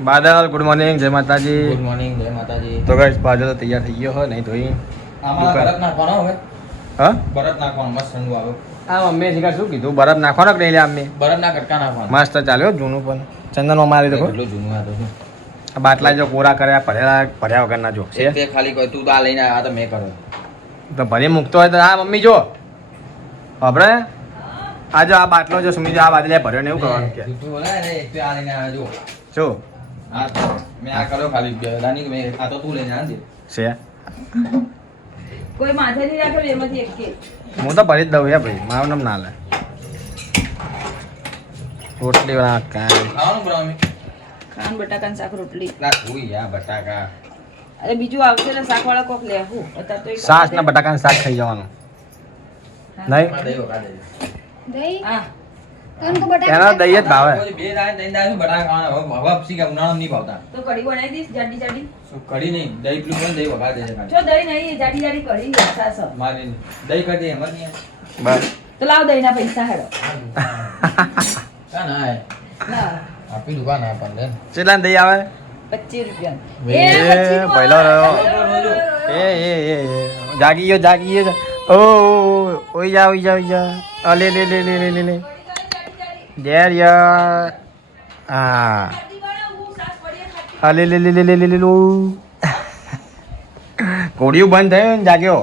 બાદલ good morning જય માતાજી. Good morning જય માતાજી. તો ગાઈસ બાદલ તૈયાર થઈ ગયો હો નહીં ધોઈ આમાં બરફ નાખવાનો હવે. હા બરફ નાખવાનો મસ્ત ઠંડુ આવે. આ મમ્મીએ શીખા શું કીધું બરફ નાખવાનો કે નહીં લે અમ્મી બરફના કટકા નાખવાના. મસ્ત ચાલ્યો જૂનું પણ ચંદનમાં મારી દો એટલું જૂનું આ તો શું. આ બાટલા જો કોરા કર્યા ભર્યા વગરના જો છે તે ખાલી કોઈ તું તો આ લઈને આવ્યા તો મેં કર્યો. તો ભરી મૂકતો હોય તો આ મમ્મી જો આપણે આ જો આ બાટલો જો સુમી આ બાદલે ભર્યો ને એવું કરવાનું કે જૂઠું બોલાય ને એક આ લઈને આવ્યા જો. શું હા મેં આ કર્યો ખાલી બેલાની મેં આ તો તું લઈને આવજે. છે કોઈ માથે નહીં રાખે એમાંથી એક કે હું તો ભરી જ દઉં હે ભાઈ મારું નામ ના લે રોટલી વાળા કાંઈ ખાવાનું બનાવ ખાન બટાકાનું શાક રોટલી રાખું યા બટાકા. અરે બીજું આવશે એટલે શાકવાળા કોક લે હું અત્યારે તો એક સાસ ને બટાકાનું શાક ખાઈ જવાનું નહીં એમાં દહીં વઘાર દેજો. દહીં હા તને તો બટાકા એના દહીં જ ભાવે કોઈ બે દાળ ત્રણ દાળ બટાકા ખાવાના. હવે હપસી ગયા ઉનાળામાં નહીં ભાવતા. તો કઢી બનાવી દઈશ જાડી જાડી શું કઢી નહીં દહીં પેલું પણ દહીં વઘાર દેજે ખાલી. જો દહીં નહીં જાડી જાડી કઢી સાસ મારી દહીં કરી દે એમ જ નહીં. બસ તો લાવ દહીંના પૈસા હેડો ના ના ના આપી દુકાન આપણ દે. કેટલા દહીં આવે 25 રૂપિયા વે. પહેલો રહ્યો એ જાગી ગયો ઓ ઓઈ જા અલે લે લે લે લે લે લે દેર યાર હા અલે લે લે લે લે લે લે લો ગોળીઓ બંધ થયો ને જાગ્યો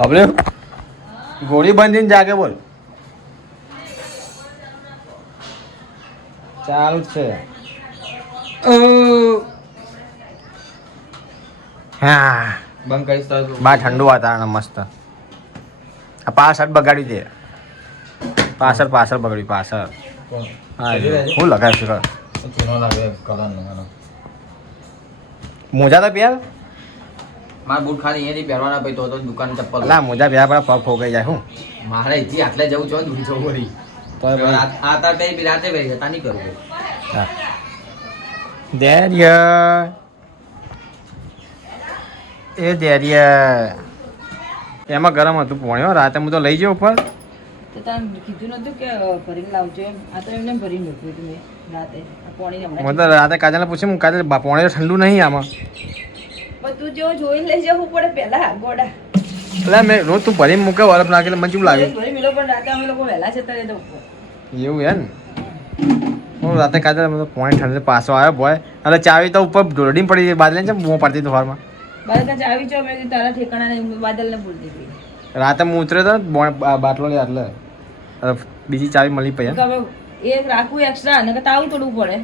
હવે ગોળી બંધ થઈને જાગે બોલ ચાલુ જ છે હા બંધ કરીશ તો બહાર ઠંડુ વાતાવરણ મસ્ત આ પાછળ બગાડી દે પાછળ બગડી પાછળ કોણ? હા હું લગાવીશ કર ચૂનો લાગે કલરનો એનો. મોજા તો પહેર મારા બૂટ ખાલી અહીંયાથી પહેરવાના પછી તો દુકાન ચપ્પલ. અલા મોજા પહેર્યા પણ પગ ફોકાઈ જાય હું મારે અહીંથી આટલે જવું છો દૂર જવું વળી. તો ભાઈ આ તાર બે રાતે ભાઈ જતા નહીં કરવું. હા દેરિયા એ દેરિયા એમાં ગરમ હતું પોણ્યો રાતે હું તો લઈ જાઉં ઉપર તો તને કીધું નતું કે ભરીને લાવજો એમ આ તો એમને ભરીને મૂક્યું હતું મેં રાતે આ પાણી હું હમણાં તો રાતે કાજલને પૂછ્યું હું કાજલ પોણે ઠંડુ નહીં આમાં પણ તું જો જોઈ લઈ જવું પડે પહેલા ગોડા એટલે મેં રોજ તું ભરીને મૂકે બરફ નાખે એટલે મને શું લાગે ભરી મિલો પણ રાતે અમે લોકો વહેલા છે ત્યારે તો ઉપર એવું હે ને હું રાતે કાજલ પોણે ઠંડે પાછો આવ્યો બોય એટલે ચાવી તો ઉપર ઢોરડી પડી બાદલે છે મોં પડતી તો ફારમાં બાળકા ચાવી છો મેં કીધું તારા ઠેકાણા ને બાદલ ને બોલતી હતી રાતે હું ઉતર્યો તો બાટલો લે એટલે બીજી ચાવી મળી પઈ તો હવે એક રાખવું એક્સ્ટ્રા ને તાવું તોડવું પડે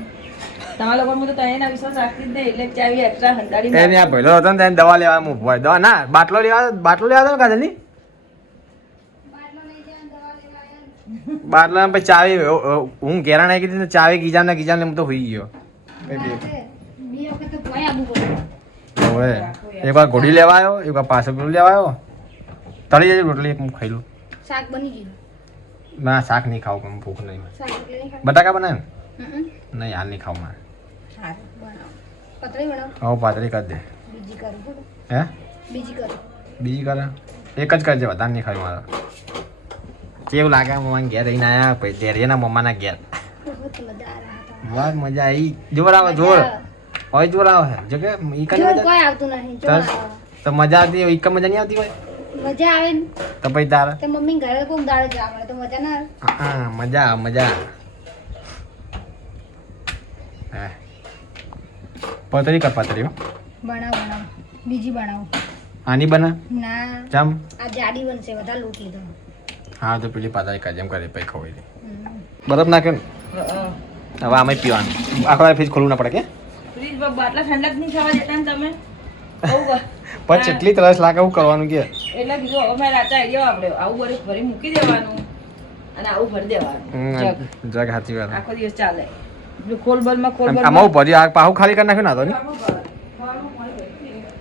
તમારા લોકો તો તને વિશ્વાસ રાખતી જ નહીં એટલે ચાવી એક્સ્ટ્રા હંતાડી એને આ ભેલો હતો ને તેને દવા લેવા મૂકવો હોય દવા ના બાટલો લેવા હતો ને કાજલની બાટલા પછી ચાવી હું ઘેરા નાખી દીધી ચાવી ગીજાને હું તો હોઈ ગયો બે વખત તો ભોય આબુ પડે હવે એક વાર ઘોડી લેવા આવ્યો એક વાર પાછળ પેલું લેવા આવ્યો તળી જજે રોટલી એક હું ખાઈ લઉં શાક બની ગયું ના શાક નહીં ખાવું પણ ભૂખ નહીં શાક એટલે નહીં ખાવું. બટાકા બનાવે હમ. નહીં યાર નહીં ખાવું મારે સારું બનાવો પતળી બનાવો હવે પાતળી કરી દે બીજી કરું છું હે બીજી કરું બીજી કરે એક જ કરજે વધારે નહીં ખાવી મારે કેવું લાગે મમ્માને ઘેર રહીને આવ્યા પછી ધેરીના મમ્માના ઘેર બહુ મજા આ રહા હતા વાત મજા આવી જોર આવે જોર હોય જોર આવે જો કે ઈ કઈ જોર મજા કોઈ આવતું નહીં જો બસ. તો મજા આવતી હોય ઈ કઈ મજા નહીં આવતી હોય મજા આવે ને તો પછી તારે તે મમ્મી ઘરે કોક દાડે જવા મળે તો મજા ના આવે હા મજા આવે મજા આવે. હા પતરી કર પતરી હો બનાવો બીજી બનાવો આની બના ના જમ આ જાડી બનશે વધારે લૂંટ લીધો હા તો પેલી પાતળી કર જેમ કરે પછી ખવાઈ દે હમ. બરફ નાખે ને હવે આમાં પીવાનું આખો ફ્રીજ ખોલવું ના પડે કે ફ્રીજ બાટલા ઠંડક નહીં ખાવા દેતા ને તમે બહુ પછી એટલી તરસ લાગે એવું કરવાનું કે એટલે કીધું હવે મેં રાતે આઈડિયા વાપર્યો આવું ભરી ભરી મૂકી દેવાનું અને આવું ભરી દેવાનું જગ જગ સાચી વાત આખો દિવસ ચાલે જો ખોલબલમાં ખોલબલ આમાં ભરી આ પાહુ ખાલી કરી નાખ્યું ના તો ને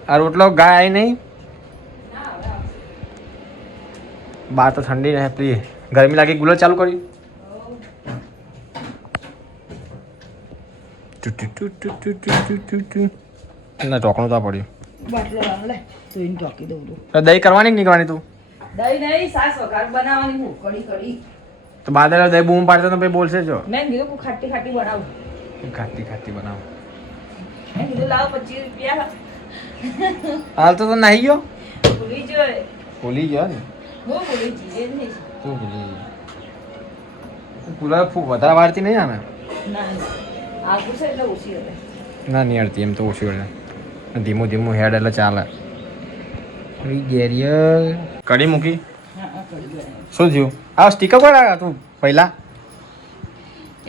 આ રોટલો ગાય આવી નહીં બહાર તો ઠંડી રહે પ્રિય ગરમી લાગી કુલર ચાલુ કર્યું ના ઢોકણું તો પડ્યું બાટલો લાવ લે ધોઈને ઢોકી દઉં છું તો દહીં કરવાની કે નહીં કરવાની તું દહીં નહીં સાસ વઘાર બનાવવાની હું કઢી કઢી તો બાદલ દહીં બૂમ પાડતો તો પછી બોલશે જો મેં કીધું કે ખાટી ખાટી બનાવું ખાતી ખાતી બનાવો. મેં કીધું લાવો 25 રૂપિયા હાલ તો નાહી ગયો. ભૂલી જોય ભૂલી ગયો ને હું ભૂલી જઈએ જ નહીં તું ભૂલી ગયો. કુલર વધારે વાળતી નહીં આને. ના આગળ છે એટલે ઓછી હવે ના નહીં અડતી એમ તો ઓછી વળે. ધીમું ધીમું હેડ એટલે ચાલે. ગેરિય કઢી મૂકી. હા હા કરી દો શું થયું? આ સ્ટીકર કોણ આવ્યા તું પહેલા?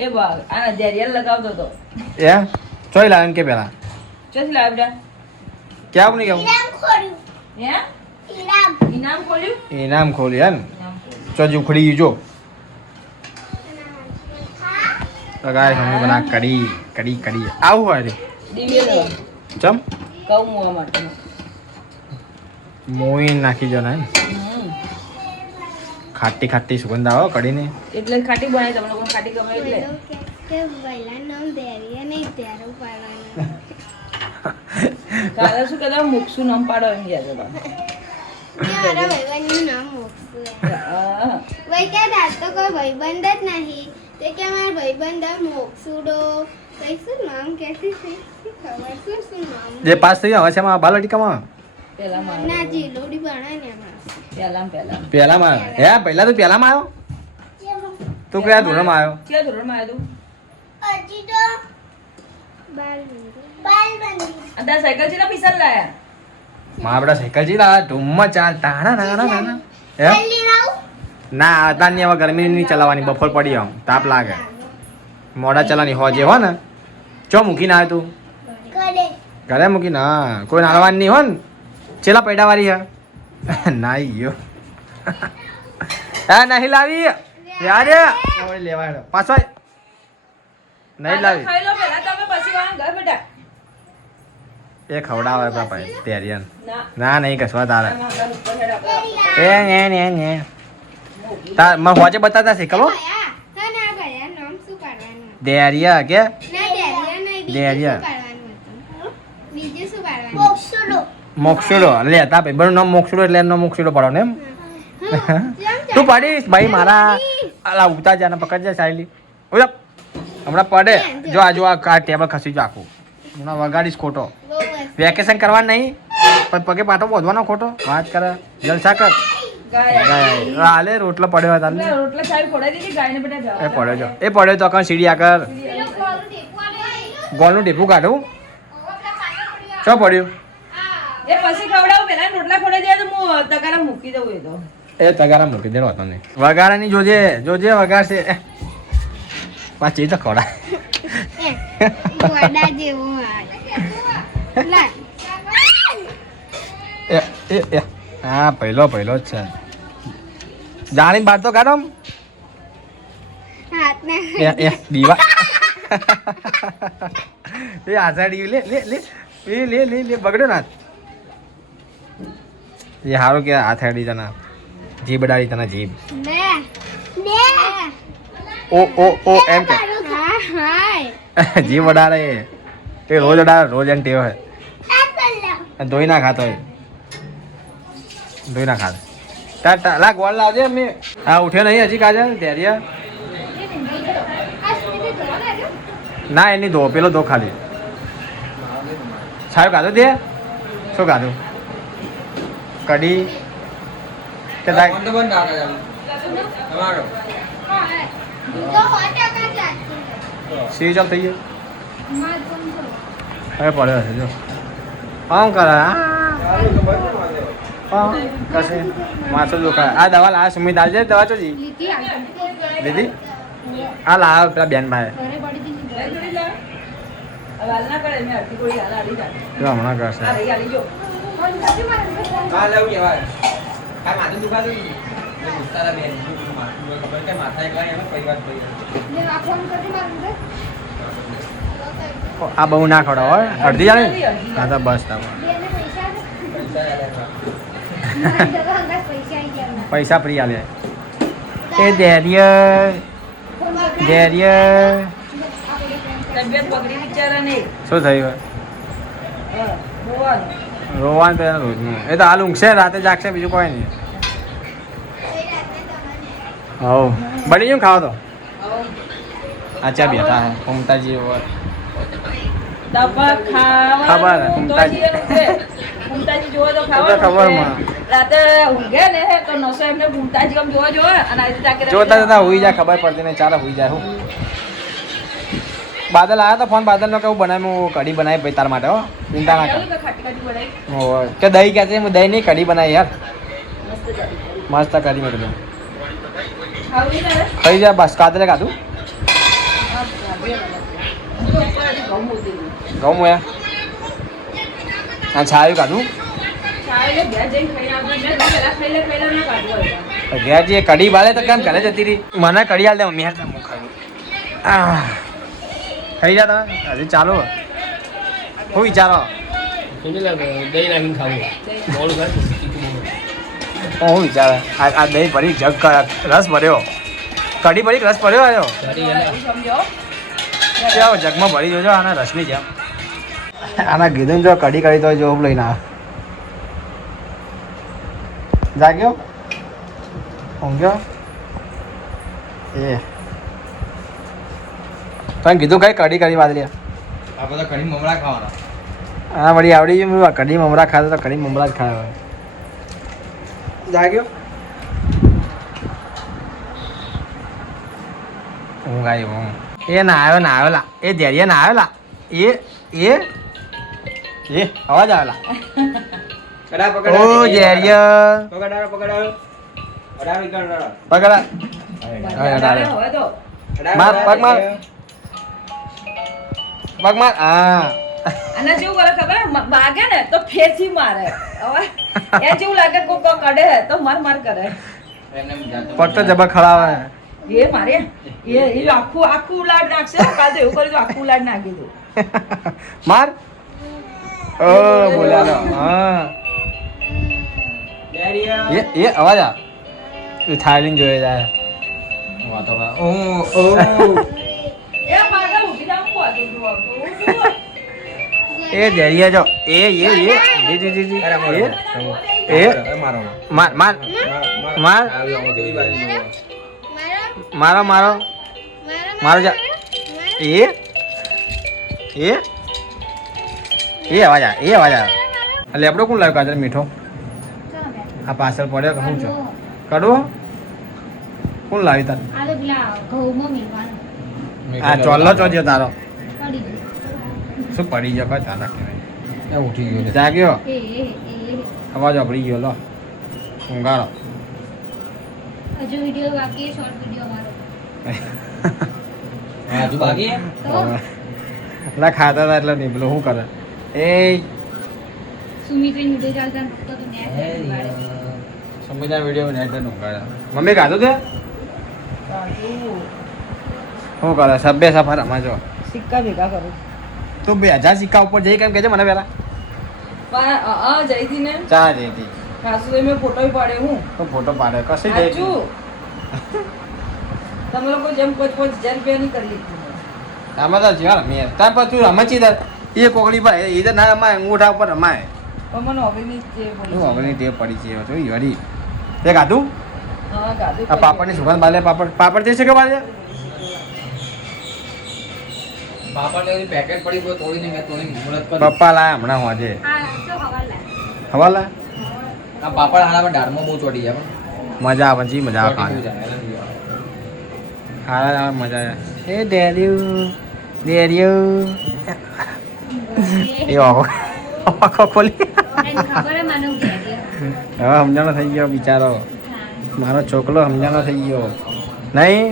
એ બાગ આ જેરિયલ લગાવતો તો એ ચોઈ લાવે કે પહેલા ચોથી લાવડા કેવું નહીં કેવું? હે ઇનામ ખોલ્યું ઇનામ ખોલી હે ને ઇનામ ખોલ્યું. ચો ઉખડી ગયું જો. લગાય મમ્મી બના કઢી કઢી કઢી આવું હોય રે દિવ્ય ચમ કહું મુવા માટે મોઈ નાખી જો ને ખાટી ખાટી સુગંધ આવે કઢીની. એટલે જ ખાટી બનાવી તમને લોકો ખાટી ગમે એટલે કાલે શું કહેતા મૂકશું નામ પાડો એમ ગયા હતા જે પાસ થઈ ગયા હવે છે એમાં બાલો ટીકામાં પેલા પહેલામાં હે પહેલા તો પહેલામાં આવ્યો. તું કયા ધોરણમાં આવ્યો? ક્યાં ધોરણમાં આવ્યું અત્યારે સાયકલ છે ને પૈસા લાયા આપડા સાયકલ જી લા ધૂમમાં ચાલ તાણા નાના નાના હે ના અત્યારની હવે ગરમી નહીં ચલાવવાની બફોર પડી આમ તાપ લાગે મોડા ચલાવવાની હોજે હો ને ચો મૂકીને આવે તું ઘરે મૂકીને હા કોઈ નાળવાની નહીં હો ને ચેલા પૈડાવાળી હે ના ગયો હા નહીં લાવી યાર હવે લેવાડો પાછો નહીં લાવી ખાઈ લો પહેલા તમે પછી વાળા ઘર બેટા એ ખવડાવે બાપા તેરિયન ના ના નહીં કસવા તારે તમે અંદર ઉપર હેડ આપણે એ તાર મને હોજે બતાતા શીખલો દેરિયા કે મોક્ષુડો લે તા ભાઈ બનું નામ મોક્ષુડો એટલે એનો મોક્ષુડો પડો ને એમ તું પડીશ ભાઈ મારા અલા ઉતા જાને પકડ જા સાયલી ઓય હમણાં પડે જો આ ટેબલ ખસી જો આખું હમણાં વગાડીશ ખોટો વેકેશન કરવા નહીં પણ પગે પાટો બોધવાનો ખોટો વાત કરે જલસા કર ગાય હાલે રોટલો પડ્યો હતા એટલે રોટલા ચાવી ફોડાઈ દીધી ગાયને બેટા એ જવા પડ્યો જો એ પડ્યો તો કણ સીડી આગળ ગોળનું ટીપું કાઢું શું પડ્યું એ પછી ખવડાવું પેલા રોટલા ખવડાવી દે તો હું તગારા મૂકી દઉં એ તો એ તગારા મૂકી દેલો હતો ને વગાડાની જોજે જોજે વગાડશે પાછી તો ખવડા એ હા પહેલો જ છે જાણીને બાર તો કાઢો એ દીવા એ આઝાડી લે લે લે લે લે લે બગડ્યો ના એ હારું કે હાથ હેડી તને જીભ અડાડી તને જીભ ઓ એમ કે જીભ અડાડે એ રોજ અડાડે રોજ એમ ટેવ હે ધોઈ ના ખાતો હોય ધોઈ ના ખાતો ટાટા લા ગોળ લાવજે મેં હા ઉઠ્યો નહીં હજી કાજલ તેરિયા ના એની ધો પેલો ધો ખાલી સાહેબ ખાધું તે શું ખાધું કઢી કે બંધ રાખે તમારો સ્વિચ ઓફ થઈ ગયો હવે પડ્યો હશે જો આમ કરે હા કશે માથું દુખાય આ દવા લાવે સુમિત આવજે દવા તો જી દીદી આ લાવ પેલા બેન ભાઈ હાલ ના કરે મેં અડધી ગોળી હાલ આડી જાય જો હમણાં કરશે આ રહી આડી જો હા લેવું કેવાય આ માથું દુખાતું ગુસ્સાલા બેન માથું ખબર કે માથા એકલા એનો પરિવાર આ બહુ ના ખવડાવ હોય અડધી જાણે હા તો બસ તમે પૈસા ફ્રી આલે એ ધૈર્ય તબિયત બગડી વિચારા નહીં શું થયું રોવાનું તો એનું રોજનું એ તો હાલ ઊંઘશે રાતે જાગશે બીજું કોઈ નહીં હવ બની ગયું ખાવા તો અચ્છા બેઠા હે મમતાજી દબા ખાવાનું ખબર, તો ઘૂમતાજી. જીવન છે. ઘૂમતાજી જોવો તો તો ખાવાનું ખબર છે. માં. રાતે ઊંઘે ને તો નસો એમને ઘૂમતાજી આમ જોવા જોવે અને આ રીતે તાકે જોતા જતા હોઈ જાય ખબર પડતી નહીં ચાલે હોઈ જાય હું બાદલ આવ્યો તો ફોન બાદલ નો કેવું બનાવ્યું કઢી બનાવી ભાઈ તાર માટે હો ચિંતા ના કર ખાટી ખાટી બનાવી ઓય. કે દહીં કે છે હું દહીં નહીં કઢી બનાવી યાર મસ્ત જાડી. મસ્ત કઢી મેં કીધું ખાવી ને હવે? ખાઈ જાય બસ કાતરે ખાધું હા, ભાભીએ બનાવી. તો ઉપર હજી ઘઉં મૂકી દીધું. ઘઉં મોયા આ છાયું ખાધું ચાલે ઘેર જઈને ખાઈને આવજો. મેં તો પહેલા ખાઈ લે ના કાઢવું હોય. ઘેર જે કઢી બાલે તો કેમ ઘરે જતી રહી મને કઢી હાલ દે મમ્મી હાલ દે, હું ખાઈ ખાઈ જા તમે હજી ચાલો શું વિચારો દહીં નાખીને ખાવું મોડું ખાય હું વિચારે આ દહીં ભરી જગ રસ ભર્યો કઢી ભરી રસ ભર્યો આવ્યો એવું સમજો. કેવો જગમાં ભરી જોજો આના રસની જેમ આના કીધું ને જો કઢી કરી તો જો લઈને આવે જાગ્યો ઊંઘ્યો એ તમે કીધું કઈ કઢી કરી વાદળી આ બધા કઢી મમરા ખાવાના હા વળી આવડી ગયું કઢી મમરા ખાતો તો કઢી મમરા જ ખાયા હોય જાગ્યો ઊંઘ આવી ઊંઘ એ ના આવ્યો લા એ ધૈર્ય ના આવ્યો લા એ અવાજ આવેલા કડા ઓ ધૈર્ય પકડાડો પકડાડો અડાડો ઈકડાડો પકડા વધારે હવે તો માર, પગ માર. પગ માર હા આને જેવું કરે ખબર હે? વાગે ને તો ફેરથી મારે હવે એ જેવું લાગે કોક કડે તો માર કરે એમને જાતો પગ તો જબર ખડાવે એ મારે એ આખું ઉલાડ નાખશે કાલ તો એવું કર્યું તો આખું ઉલાડ નાખી દઉં માર ઓ બોલ્યા હા ડેડી એ અવાજ આ એ થાઈલેન્ડ જોઈએ જાય વાતો ઓ એ પાગલ ઉઠી જાવ હું એ ધૈર્ય જો એ જી જી જી અરે એ એ મારો માર માર માર આવી આવો જોઈ બાજુ મારો મારો મારો જા એ અવાજ આ એટલે આપણો કોણ લાવ્યો કાજલ મીઠો આ પાછળ પડ્યો કે શું છે કડવો કોણ લાવી તાર આ તો પેલા ઘઉંમાં મેળવાનું આ ચોલ્લો ચોજ્યો તારો પડી ગયું. શું પડી ગયો કઈ તારા કહેવાય એ ઉઠી ગયો જાગ્યો એ અવાજ અપડી ગયો લો ઊંઘાડો હજુ વિડીયો બાકી શોર્ટ વિડીયો મારો હા તું બાકી તો એટલે ખાતા હતા એટલે નહીં પેલું શું કરે એ સુમિત્રી વિડીયો ચાલતા તો તું નેટ સમજ્યા વિડીયો નેટ ઊંઘાડ્યા મમ્મી ખાધું તે શું કરે સબ્બે સફર રમાજો સિક્કા ભેગા કરું તું 2000 સિક્કા ઉપર જઈ કેમ કહેજે મને પેલા પણ જઈથી ને ચા જઈતી ખાસું મેં ફોટો પાડે હું તો ફોટો પાડે કશે જઈ સાચું તમે લોકો જેમ 5,000 રૂપિયા ની કરી લીધું આમાં તો જીવા રમીએ તાર પર તું રમચી દર એ કોકડી પર એ તો ના રમાય અંગૂઠા ઉપર રમાય પણ મને હવેની જે બોલી શું હવેની ટેવ પડી છે જોઈ વળી તે ખાધું હા ગાધું આ પાપડની સુગંધ બાલે પાપડ જઈ શકે બાલે પાપડ લેવાની પેકેટ પડી ગયો તોડીને મેં તોડી મુહૂર્ત કરી પપ્પા લાયા હમણાં હોજે આ તો હવાલા હવાલા આ પાપડ હારામાં ડાળમાં બહુ ચોટી જાય મજા આવે જી મજા આવે ચોટી બહુ ખાવાની. જાય એનાથી આવે. હા મજા આવે એ ડેરિયું એ આખો ખોલી એને ખબર હે મને હું કહે છે. હવે સમજાણો થઈ ગયો બિચારો મારો છોકરો સમજાણો થઈ ગયો નહીં